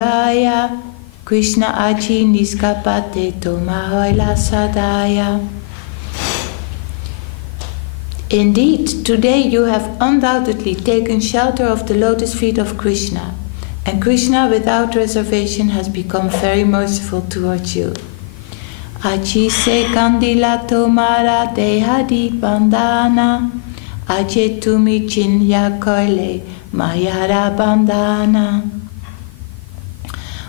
Daya, Krishna Aji Niskapate Tomahoila Sadaya. Indeed, today you have undoubtedly taken shelter of the lotus feet of Krishna, and Krishna without reservation has become very merciful towards you. Aji se kandila tomara dehadi bandana, aje tumi chinya koile mayara bandana.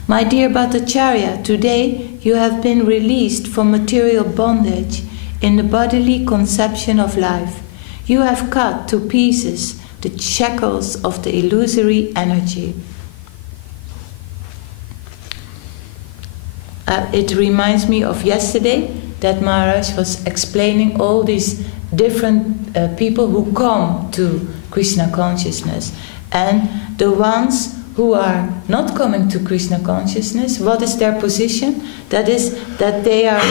My dear Bhattacharya, today you have been released from material bondage in the bodily conception of life. You have cut to pieces the shackles of the illusory energy. It reminds me of yesterday that Maharaj was explaining all these different people who come to Krishna consciousness, and the ones who are not coming to Krishna consciousness, what is their position? That is that they are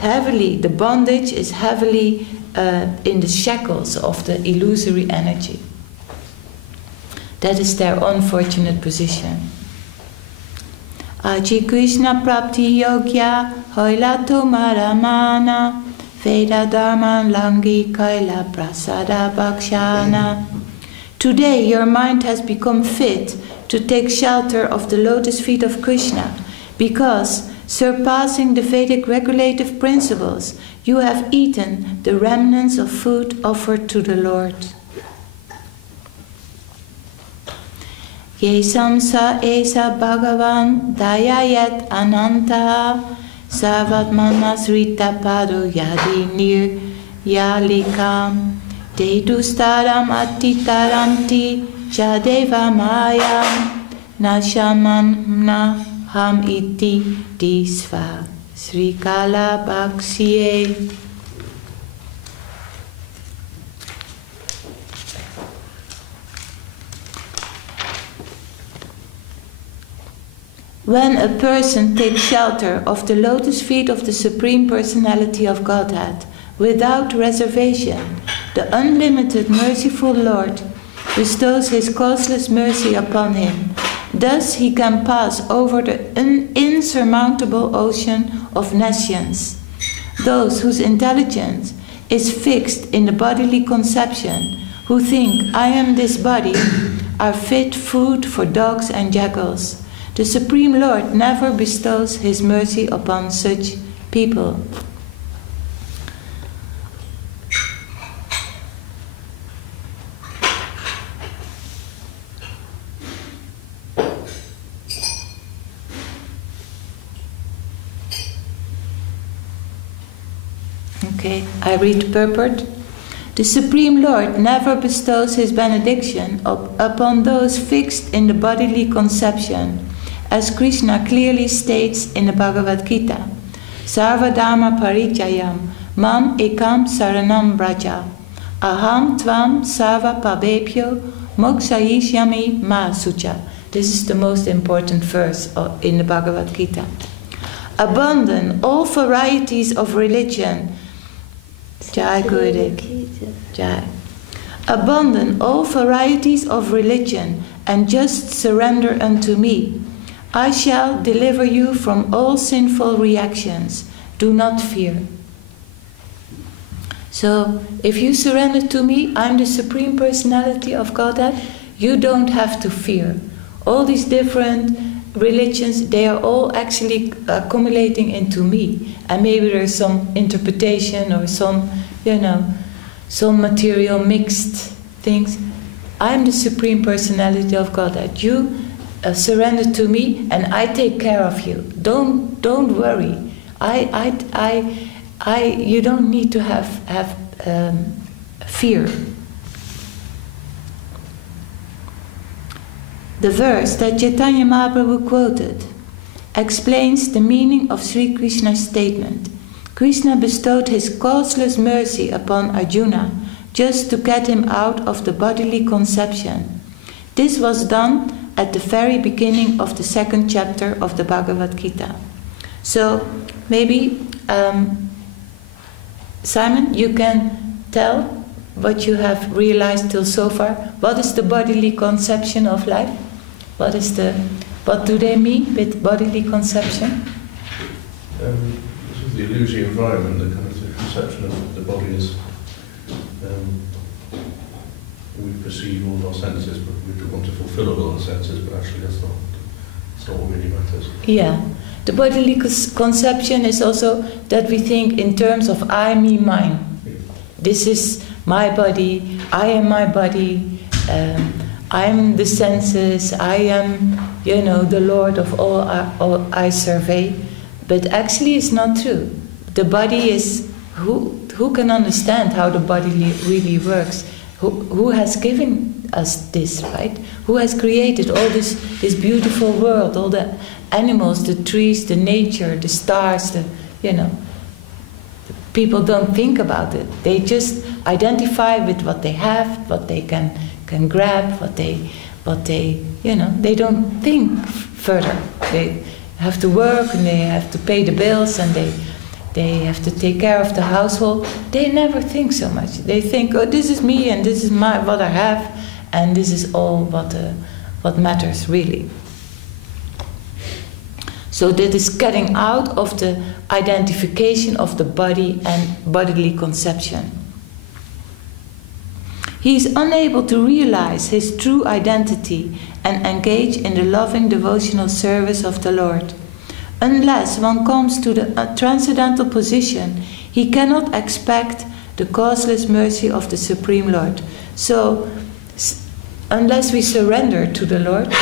heavily, the bondage is heavily in the shackles of the illusory energy. That is their unfortunate position. Aji Krishna Prapti Yogya Hoilato Maramana Veda Dharma Langi Kaila Prasada Bhakshana. Today your mind has become fit to take shelter of the lotus feet of Krishna, because, surpassing the Vedic regulative principles, you have eaten the remnants of food offered to the Lord. Yesam sa esa Bhagavan dayayat ananta savatmanas rita pado yadi nir yalikam dedustaram atitaranti jadeva mayam nashaman ham iti disva srikala bhaksye. When a person takes shelter of the lotus feet of the Supreme Personality of Godhead, without reservation, the unlimited merciful Lord bestows His causeless mercy upon him. Thus he can pass over the insurmountable ocean of nescience. Those whose intelligence is fixed in the bodily conception, who think, I am this body, are fit food for dogs and jackals. The Supreme Lord never bestows His mercy upon such people. Okay, I read purport. The Supreme Lord never bestows His benediction upon those fixed in the bodily conception, as Krishna clearly states in the Bhagavad Gita, Sarvadharma parijayam mam ekam saranam braja aham tvam sarva pabebhyo mokshayishyami ma sucha. This is the most important verse in the Bhagavad Gita. Abandon all varieties of religion. Jai Gurudev. Jai. Abandon all varieties of religion and just surrender unto me. I shall deliver you from all sinful reactions. Do not fear. So, if you surrender to me, I'm the Supreme Personality of Godhead, you don't have to fear. All these different religions, they are all actually accumulating into me. And maybe there's some interpretation or some, some material mixed things. I'm the Supreme Personality of Godhead. You surrender to me, and I take care of you. Don't worry. You don't need to have fear. The verse that Chaitanya Mahaprabhu quoted explains the meaning of Sri Krishna's statement. Krishna bestowed His causeless mercy upon Arjuna just to get him out of the bodily conception. This was done at the very beginning of the second chapter of the Bhagavad Gita. So maybe Simon, you can tell what you have realized till so far. What is the bodily conception of life? What is the What do they mean with bodily conception? This is the illusory environment, the kind of the conception of the body as we perceive all of our senses, but we want to fulfill all our senses, but actually that's not what really matters. Yeah. The bodily conception is also that we think in terms of I, me, mine. Yeah. This is my body, I am my body, I am the senses, I am, the Lord of all I survey. But actually it's not true. The body is, who can understand how the body really works? Who has given us this, right? Who has created all this beautiful world, all the animals, the trees, the nature, the stars, People don't think about it. They just identify with what they have, what they can grab, what they they don't think further. They have to work and they have to pay the bills and they have to take care of the household. They never think so much. They think, oh, this is me and this is what I have, and this is all what matters really. So that is getting out of the identification of the body and bodily conception. He is unable to realize his true identity and engage in the loving devotional service of the Lord. Unless one comes to the transcendental position, he cannot expect the causeless mercy of the Supreme Lord. So, unless we surrender to the Lord,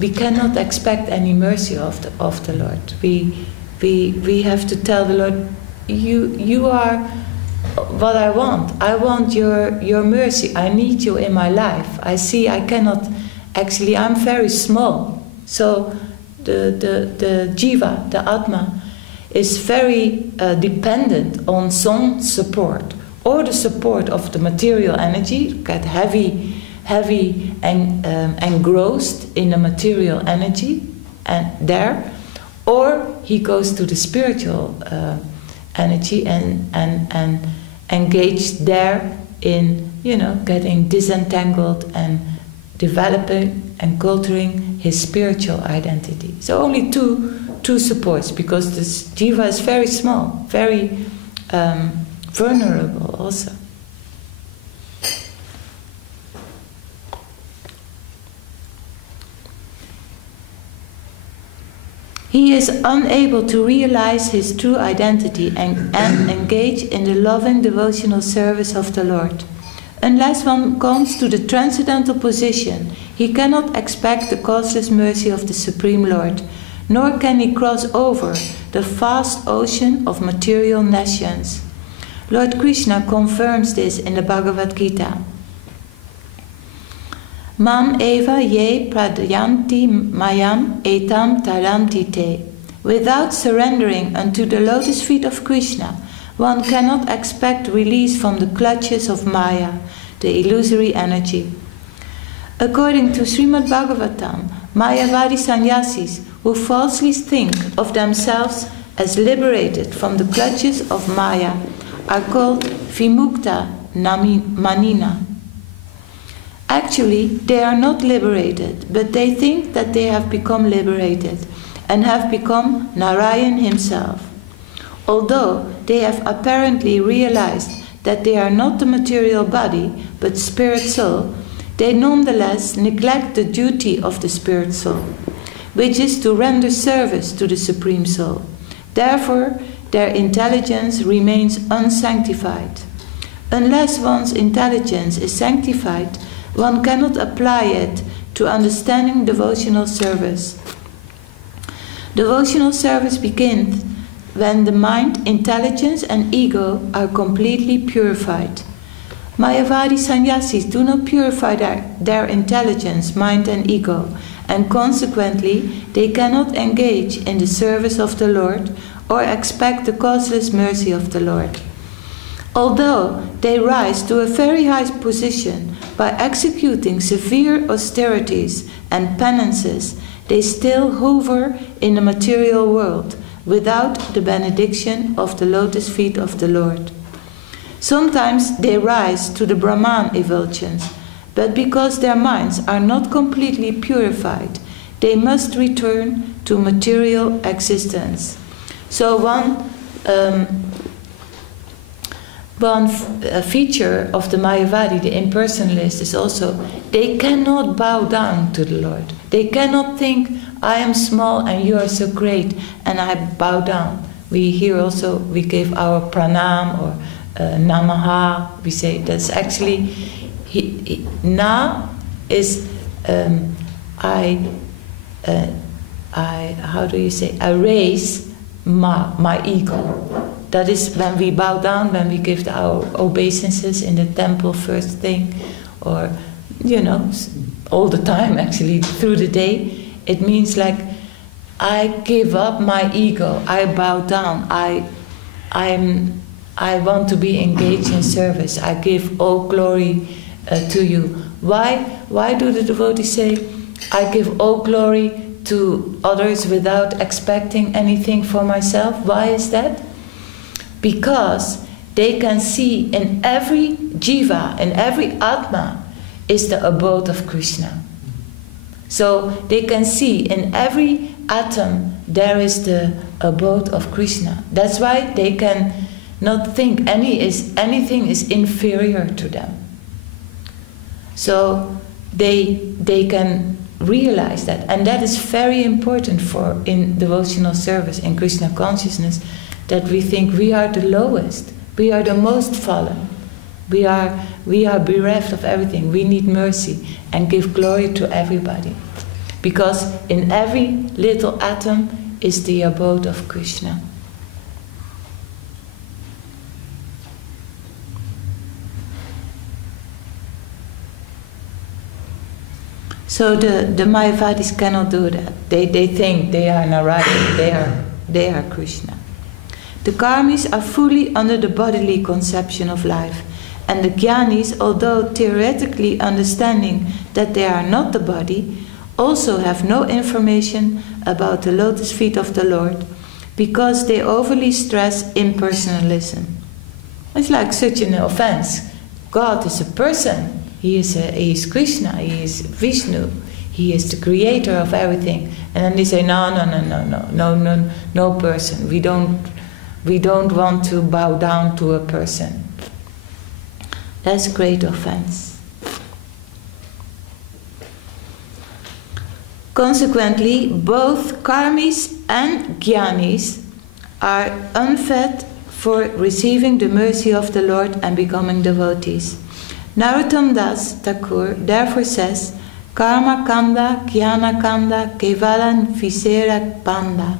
we cannot expect any mercy of the Lord. We have to tell the Lord, you are what I want. I want your mercy. I need you in my life. I see I cannot, actually I'm very small. So the jiva, the atma, is very dependent on some support, or the support of the material energy, get heavy and engrossed in the material energy and there, or he goes to the spiritual energy and engaged there in getting disentangled and developing and culturing his spiritual identity. So only two supports, because this jiva is very small, very vulnerable also. He is unable to realize his true identity and engage in the loving devotional service of the Lord. Unless one comes to the transcendental position, he cannot expect the causeless mercy of the Supreme Lord, nor can he cross over the vast ocean of material nations. Lord Krishna confirms this in the Bhagavad Gita. Mam eva ye pradyanti mayam etam taranti te. Without surrendering unto the lotus feet of Krishna, one cannot expect release from the clutches of Maya, the illusory energy. According to Srimad Bhagavatam, Mayavadi sannyasis who falsely think of themselves as liberated from the clutches of Maya are called vimukta manina. Actually, they are not liberated, but they think that they have become liberated and have become Narayan himself. Although they have apparently realized that they are not the material body, but spirit soul, they nonetheless neglect the duty of the spirit soul, which is to render service to the Supreme Soul. Therefore, their intelligence remains unsanctified. Unless one's intelligence is sanctified, one cannot apply it to understanding devotional service. Devotional service begins when the mind, intelligence, and ego are completely purified. Mayavadi sannyasis do not purify their intelligence, mind, and ego, and consequently they cannot engage in the service of the Lord or expect the causeless mercy of the Lord. Although they rise to a very high position by executing severe austerities and penances, they still hover in the material world without the benediction of the lotus feet of the Lord. Sometimes they rise to the Brahman effulgence, but because their minds are not completely purified, they must return to material existence. So one feature of the Mayavadi, the impersonalist, is also they cannot bow down to the Lord. They cannot think, I am small and you are so great, and I bow down. We here also, we give our pranam or namaha. We say that's actually, na is, how do you say, I raise my ego. That is when we bow down, when we give our obeisances in the temple first thing, or, all the time actually, through the day. It means like, I give up my ego, I bow down, I want to be engaged in service, I give all glory to you. Why do the devotees say, I give all glory to others without expecting anything for myself? Why is that? Because they can see in every jiva, in every atma, is the abode of Krishna. So they can see in every atom there is the abode of Krishna. That's why they can not think anything is inferior to them. So they can realize that, and that is very important for in devotional service, in Krishna consciousness, that we think we are the lowest, we are the most fallen, we are bereft of everything. We need mercy and give glory to everybody, because in every little atom is the abode of Krishna. So the Mayavadis cannot do that. They think they are Narayana, they are Krishna. The Karmis are fully under the bodily conception of life, and the Jnanis, although theoretically understanding that they are not the body, also have no information about the lotus feet of the Lord, because they overly stress impersonalism. It's like such an offense. God is a person. He is Krishna, he is Vishnu, he is the creator of everything. And then they say, no person. We don't want to bow down to a person. That's great offense. Consequently, both Karmis and Jnanis are unfit for receiving the mercy of the Lord and becoming devotees. Narottam Das Thakur therefore says, Karma Kanda, Jnana Kanda, Kevalan Visera Panda.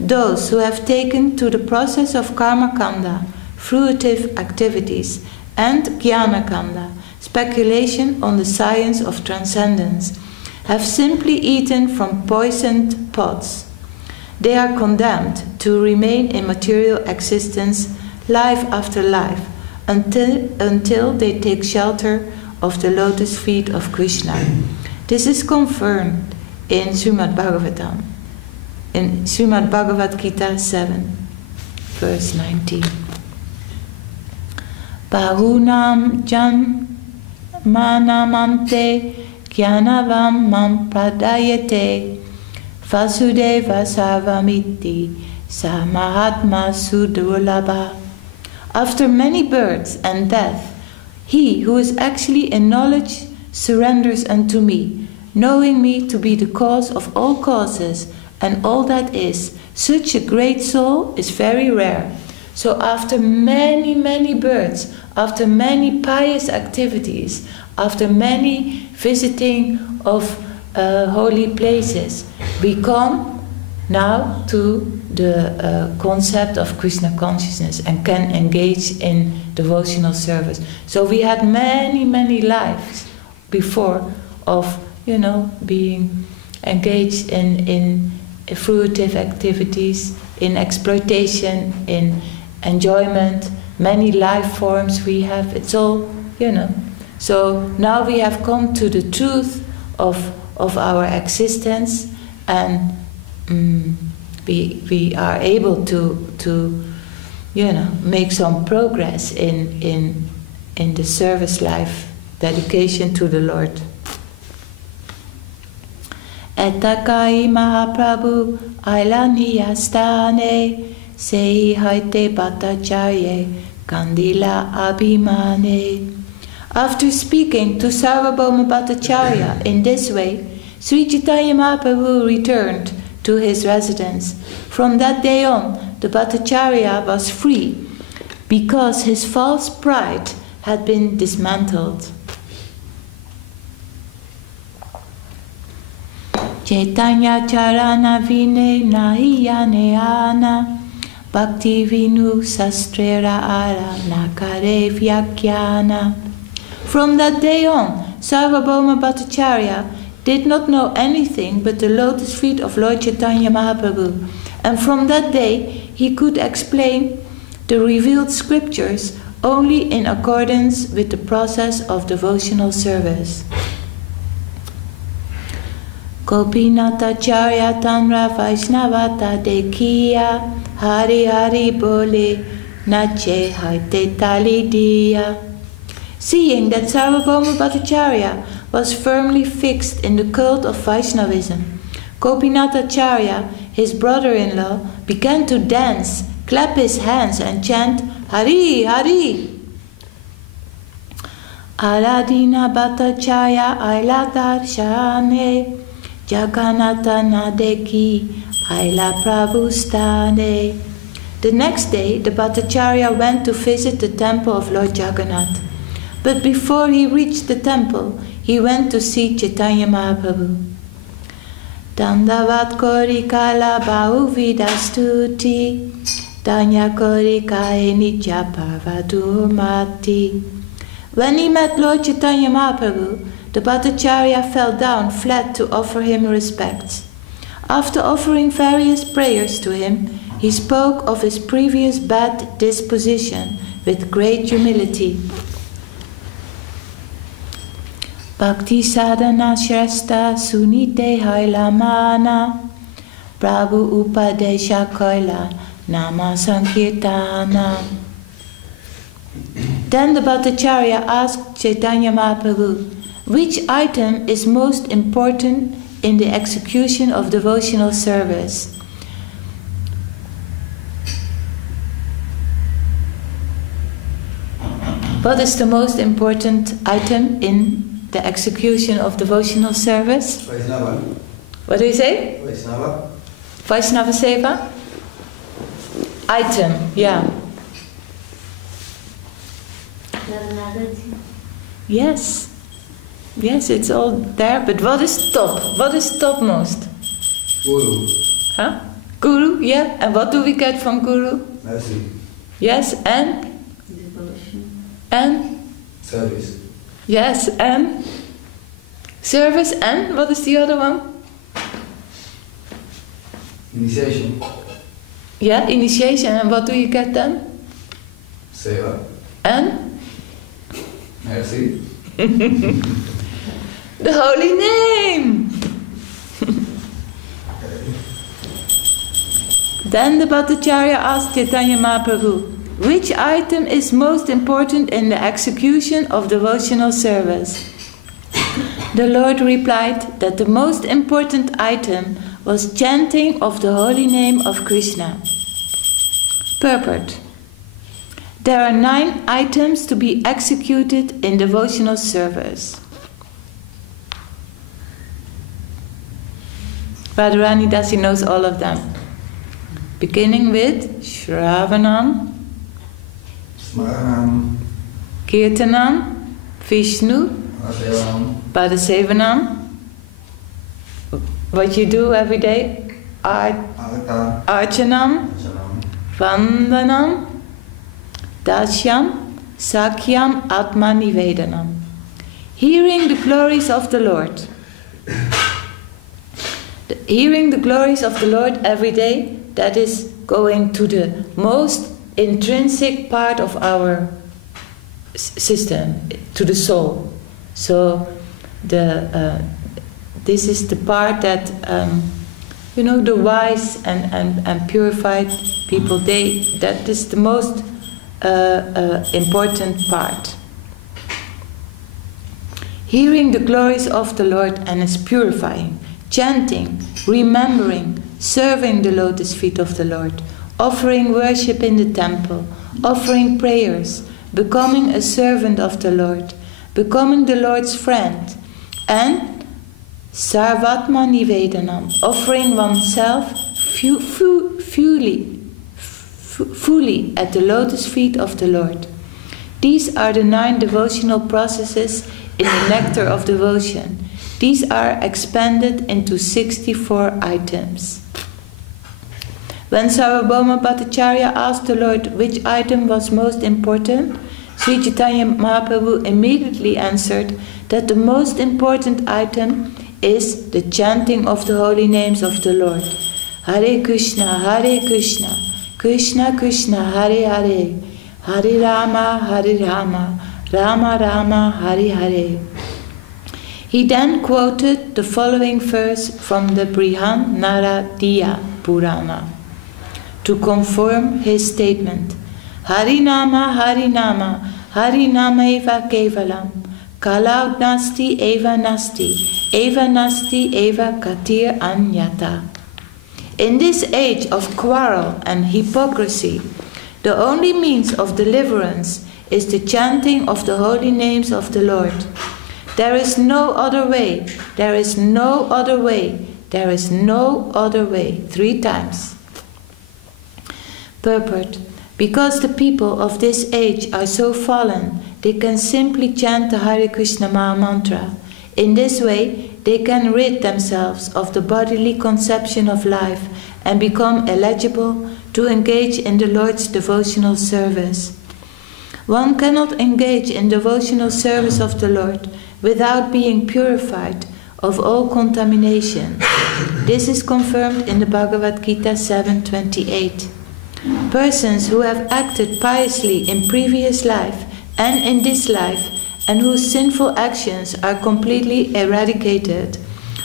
Those who have taken to the process of Karma Kanda, fruitive activities, and Jnana Kanda, speculation on the science of transcendence, have simply eaten from poisoned pots. They are condemned to remain in material existence life after life, until they take shelter of the lotus feet of Krishna. This is confirmed in Srimad Bhagavatam, in Srimad Bhagavad Gita 7, verse 19. Bahunam jan manamante Jnanavam mam pradayate Vasudeva sarvamiti sa mahatma sudurlabha. After many births and death, he who is actually in knowledge surrenders unto me, knowing me to be the cause of all causes and all that is. Such a great soul is very rare. So after many, many births, after many pious activities, after many visiting of holy places, we come now to the concept of Krishna consciousness and can engage in devotional service. So we had many, many lives before of, being engaged in fruitive activities, in exploitation, in enjoyment, many life forms we have. It's all, So now we have come to the truth of our existence, and we are able to make some progress in the service life, dedication to the Lord. Etakai Mahaprabhu Ailaniyastane Sehi Haite Bhattacharya Kandila Abhimane. After speaking to Sarvabhauma Bhattacharya in this way, Sri Chaitanya Mahaprabhu returned to his residence. From that day on, the Bhattacharya was free because his false pride had been dismantled. Chaitanya Charana Vine Nahiyane Ana Bhakti Vinu Sastrera Ara Nakare Vyakyana. From that day on, Sarvabhauma Bhattacharya did not know anything but the lotus feet of Lord Chaitanya Mahaprabhu, and from that day he could explain the revealed scriptures only in accordance with the process of devotional service. Gopinatacharya Tanra Vaishnavata Dekhiya Hari Hari Bole Nache Haite Talidiya. Seeing that Sarvabhauma Bhattacharya was firmly fixed in the cult of Vaishnavism, Gopinatacharya, his brother-in-law, began to dance, clap his hands and chant Hari Hari. Aladina Bhattacharya Ailadar Shane Jagannatha Nadeki Aila Prabhustane. The next day, the Bhattacharya went to visit the temple of Lord Jagannath. But before he reached the temple, he went to see Chaitanya Mahaprabhu. Dandavat Korikala Bauvidastuti Danya Korikae Nitya Parvadurmati. When he met Lord Chaitanya Mahaprabhu, the Bhattacharya fell down flat to offer him respects. After offering various prayers to him, he spoke of his previous bad disposition with great humility. Bhakti sadhana shrestha sunite hailamana Prabhu upadesha koila nama sankirtana. Then the Bhattacharya asked Chaitanya Mahaprabhu, which item is most important in the execution of devotional service? What is the most important item in the execution of devotional service? Vaishnava. What do you say? Vaishnava. Vaishnava Seva? Item, yeah. Yes. Yes, it's all there, but what is top? What is topmost? Guru. Huh? Guru, yeah. And what do we get from Guru? Mercy. Yes, and? And? Service. Yes, and? Service, and? What is the other one? Initiation. Yeah, initiation. And what do you get then? Seva. And? Mercy. The holy name! Then the Bhattacharya asked Chaitanya Mahaprabhu, which item is most important in the execution of devotional service? The Lord replied that the most important item was chanting of the holy name of Krishna. Purport. There are 9 items to be executed in devotional service. Radharani Dasi knows all of them. Beginning with Shravanam, Smaranam. Kirtanam, Vishnu, Asevanam. Padasevanam, what you do every day, Arta. Archanam, Achanam. Vandanam, Dashyam, Sakyam, Atma Nivedanam. Hearing the glories of the Lord. Hearing the glories of the Lord every day, that is going to the most intrinsic part of our system, to the soul. So this is the part that the wise and purified people, that is the most important part. Hearing the glories of the Lord and is purifying, chanting, remembering, serving the lotus feet of the Lord, offering worship in the temple, offering prayers, becoming a servant of the Lord, becoming the Lord's friend, and Sarvatma Nivedanam, offering oneself fully at the lotus feet of the Lord. These are the 9 devotional processes in the nectar of devotion. These are expanded into 64 items. When Sarvabhauma Bhattacharya asked the Lord which item was most important, Sri Chaitanya Mahaprabhu immediately answered that the most important item is the chanting of the holy names of the Lord. Hare Krishna, Krishna Krishna, Hare Hare, Hare Rama, Rama Rama, Hare Hare. He then quoted the following verse from the Brihan Naradiya Purana to confirm his statement. Harinama, Harinama, Harinama eva kevalam, Kalaud nasti, eva eva katir anyata. In this age of quarrel and hypocrisy, the only means of deliverance is the chanting of the holy names of the Lord. There is no other way, there is no other way, there is no other way. 3 times. Purport. Because the people of this age are so fallen, they can simply chant the Hare Krishna Maha Mantra. In this way, they can rid themselves of the bodily conception of life and become eligible to engage in the Lord's devotional service. One cannot engage in devotional service of the Lord without being purified of all contamination. This is confirmed in the Bhagavad Gita 7:28. Persons who have acted piously in previous life and in this life, and whose sinful actions are completely eradicated,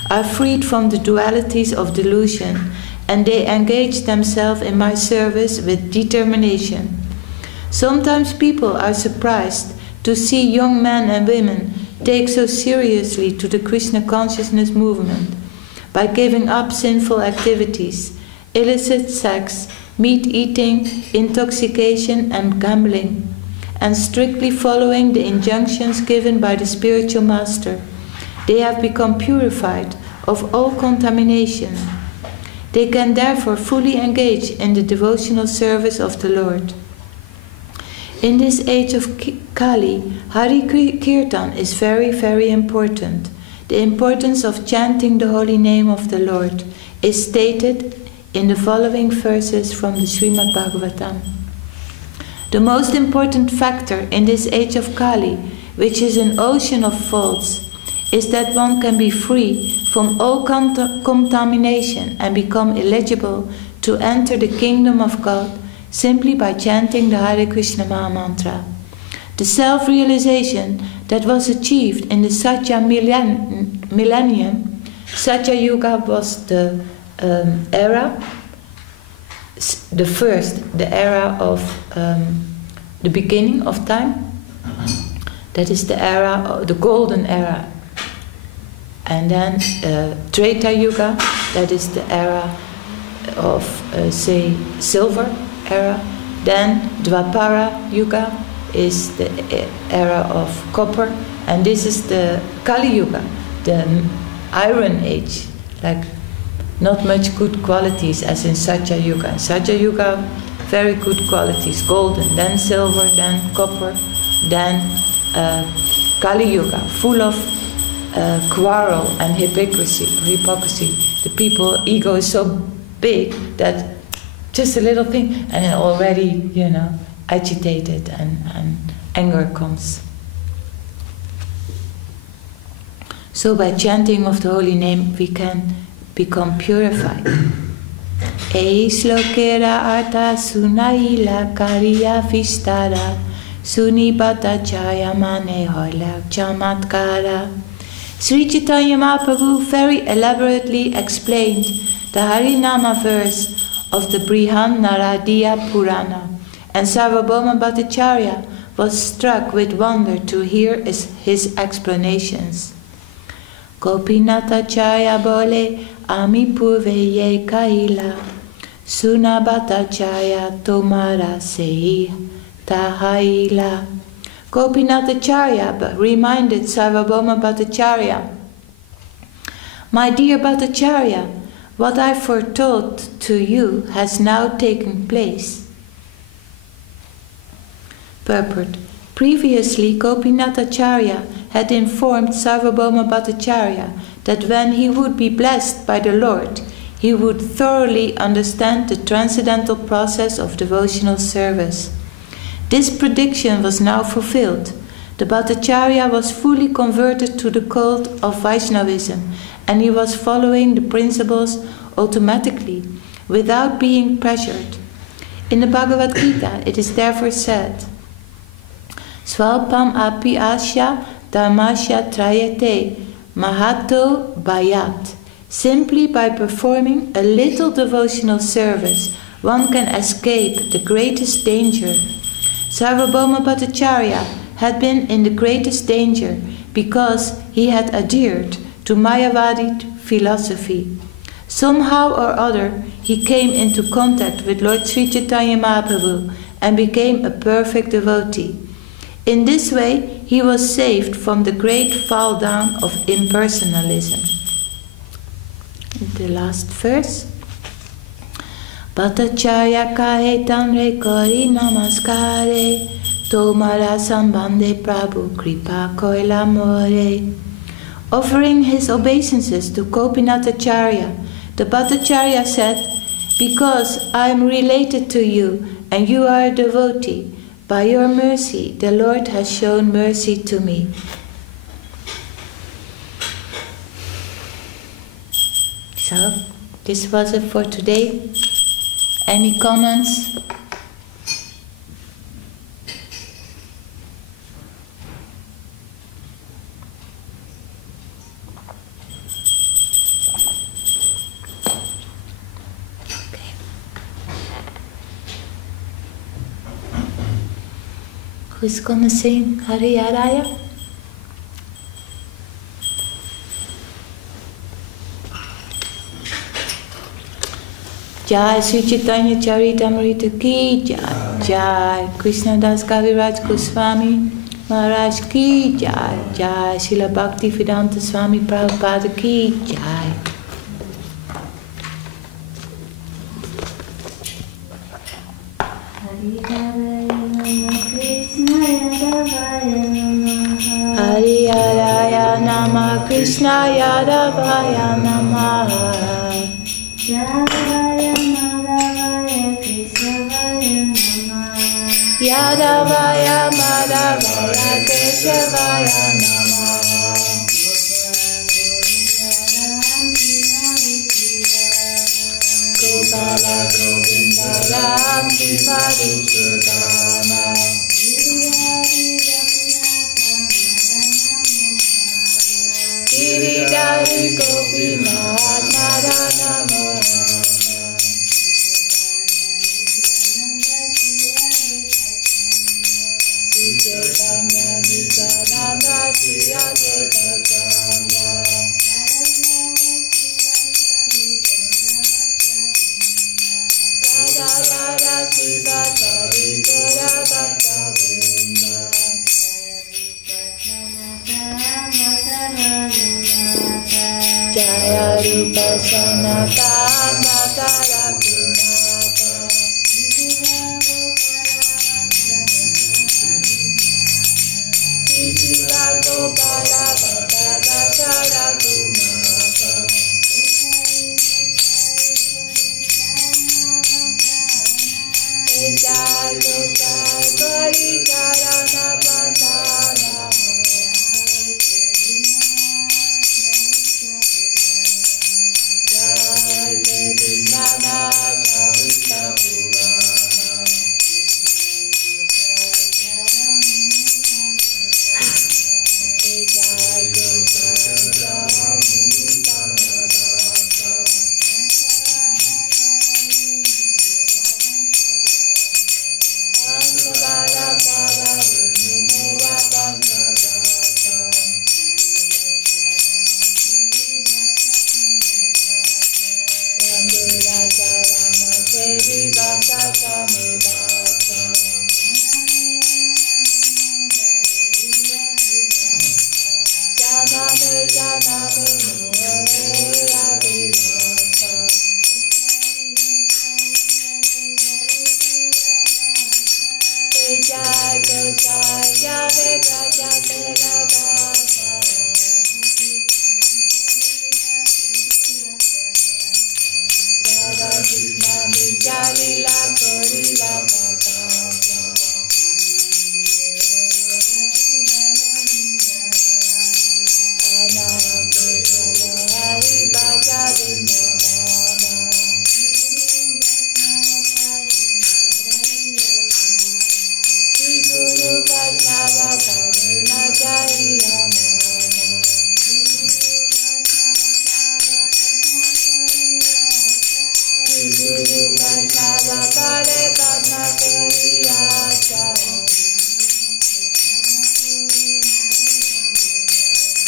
are freed from the dualities of delusion, and they engage themselves in my service with determination. Sometimes people are surprised to see young men and women take so seriously to the Krishna consciousness movement by giving up sinful activities, illicit sex, meat eating, intoxication and gambling, and strictly following the injunctions given by the spiritual master. They have become purified of all contamination. They can therefore fully engage in the devotional service of the Lord. In this age of Kali, Hari Kirtan is very, very important. The importance of chanting the holy name of the Lord is stated in the following verses from the Srimad Bhagavatam. The most important factor in this age of Kali, which is an ocean of faults, is that one can be free from all contamination and become eligible to enter the kingdom of God simply by chanting the Hare Krishna Maha Mantra. The self-realization that was achieved in the Satya millennium, Satya Yuga was the era, the era of the beginning of time. That is the era, the golden era. And then Treta Yuga, that is the era of, say, silver era. Then Dwapara Yuga is the era of copper. And this is the Kali Yuga, the Iron Age. Like, not much good qualities as in Satya Yuga. In Satya Yuga, very good qualities. Golden, then silver, then copper, then Kali Yuga, full of quarrel and hypocrisy. The people, ego is so big that just a little thing and it already, agitated and anger comes. So by chanting of the holy name, we can become purified. Ei slokera arta sunaila kariya vistara sunibata chaya mane hoila chamatkara. Sri Chaitanya Mahaprabhu very elaborately explained the Harinama verse of the Brihan Naradiya Purana, and Sarvabhauma Bhattacharya was struck with wonder to hear his explanations. Gopinathacharya bole ami purve ye kaila. Sunabhatacharya tomara sei tahaila. Gopinathacharya reminded Sarvabhauma Bhattacharya, "My dear Bhattacharya, what I foretold to you has now taken place." Purport. Previously, Gopinathacharya had informed Sarvabhauma Bhattacharya that when he would be blessed by the Lord, he would thoroughly understand the transcendental process of devotional service. This prediction was now fulfilled. The Bhattacharya was fully converted to the cult of Vaishnavism, and he was following the principles automatically, without being pressured. In the Bhagavad Gita, it is therefore said, Swalpam api asya dharmasya trayate mahato bhayat. Simply by performing a little devotional service, one can escape the greatest danger. Sarvabhauma Bhattacharya had been in the greatest danger because he had adhered to Mayavadi philosophy. Somehow or other, he came into contact with Lord Sri Chaitanya Mahaprabhu and became a perfect devotee. In this way, he was saved from the great fall down of impersonalism. The last verse. Bhattacharya kahe tanre kori namaskare, tomara sambande prabhu kripa koila more. Offering his obeisances to Gopinathacharya, the Bhattacharya said, "Because I am related to you and you are a devotee, by your mercy the Lord has shown mercy to me." So, this was it for today. Any comments? Okay. Who's gonna sing Hariyaraya? Jai Sri Chaitanya Charitamrita ki Jai, Jai Krishna Das Kaviraj Goswami Maharaj ki Jai, Jai Srila Bhakti Vedanta Swami Prabhupada ki Jai. Hariyaraya Nama Krishna Yadavaya Namaha. Yadavaya Madhavaya Keshavaya Namaha. Gopala Govinda Ram Sivadusadana. Giridhari Gopi Mahatmada Namo. Jaya Rupa Sanatana Matara Punata. Sitila Gopala Bhattata Chara Kumata. Jai Gosai Bari Charana Pandana. Jai Devi Nana Savita Purana. Jai Gosai Ramita Nadasa. Pansavara Para Krishna Nitya Lila Korila Bhaka Ananda Hari Bhaja Vindana Sri Guru Vaishnava Karuna Jai Rama Guru Vaishnava Pare Padma Puriya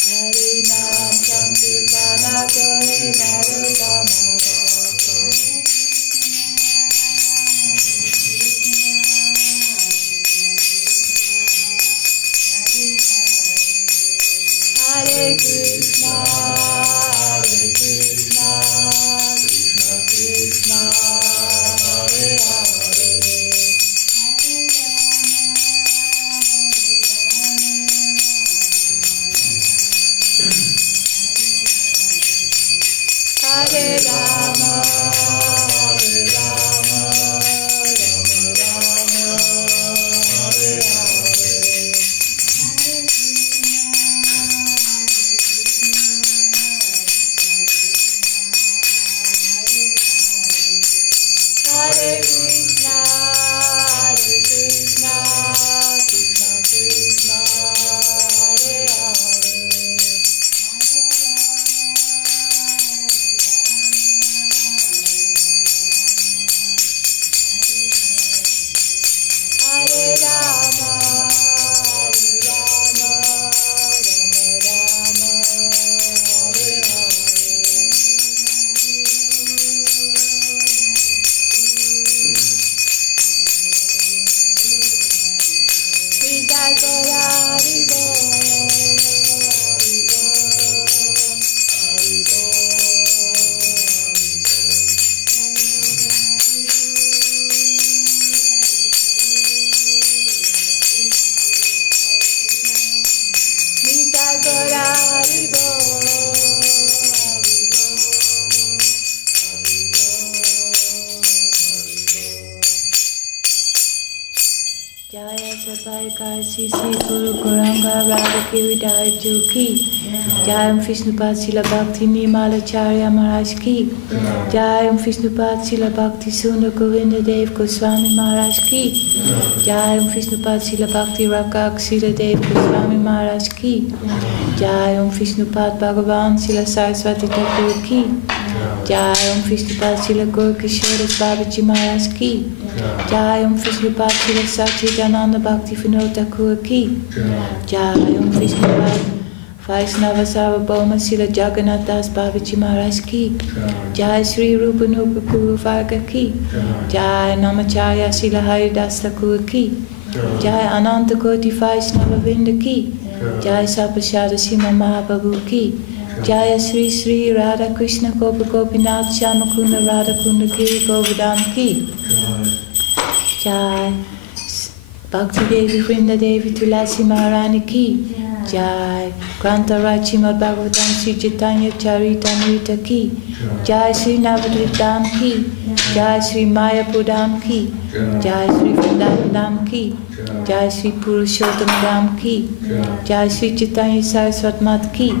Hari Nam Sankirtana Kore Narotama Hare Krishna Krishna Krishna Hare Hare Hare Rama Hare Rama Rama Rama Hare Hare Hare Krishna Krishna Krishna Hare Hare Hare Rama Hare Rama Rama Rama Hare Hare Nitya Gora Haribo Haribo Haribo Nitya Gora Haribo Jaya Sabai Kasi Sri Guru Gauranga Radha Ki Vidai Ki Jai Vishnupad Srila Bhakti Nimalacharya Maharaj Ki Jai Vishnupad Srila Bhakti Sundar Govinda Dev Goswami Maharaj Ki Jai Vishnupad Srila Bhakti Rakak Srila Dev Goswami Maharaj Ki Jai Vishnupad Bhagavan Srila Saraswati Thakur Ki Jai Vishnupad Srila Gaur Kishoras Babaji Maharaj Ki Jai Vishnupad Srila Sachi Devi Bhakti Thakur Ki Jai Vishnupad Vaishnava Sarvabhauma Srila Jagannath Das Babaji Maharaj Ki Jai Sri Rupa Nupa Guru Varga Ki Jai Namacharya Srila Haridas Thakur Ki Jai Ananta Koti Vaishnava Vinda Ki Jai Sapashada Sima Mahaprabhu Ki Jaya Sri Sri Radha Krishna Gopa Gopinath Shamakunda Radha Kunda Giri Govardhan Ki Jai Bhakti Devi Vrinda Devi Tulasi Maharani Ki Jai Granta Rachimad Bhagavatam Sri Chaitanya Charitamrita Ki Jai Sri Navadvitam Ki Jai Sri Mayapur Ki Jai Sri Vrindavan Ki Jai Sri Purushottam Ki Jai Sri Chaitanya Saraswat Mat Ki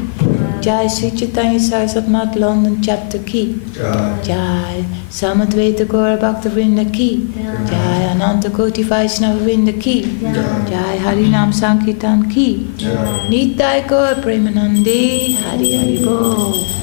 Jai Sri Chaitanya Saraswat Mat London Chapter Ki Jai Samadvaita Gaura Bhakta Vrinda Ki Jai Ananta Koti Vaishnava Vrinda Ki Jai Harinam Sankirtan Ki Nitai Gaur Premanande Hari Hari Bol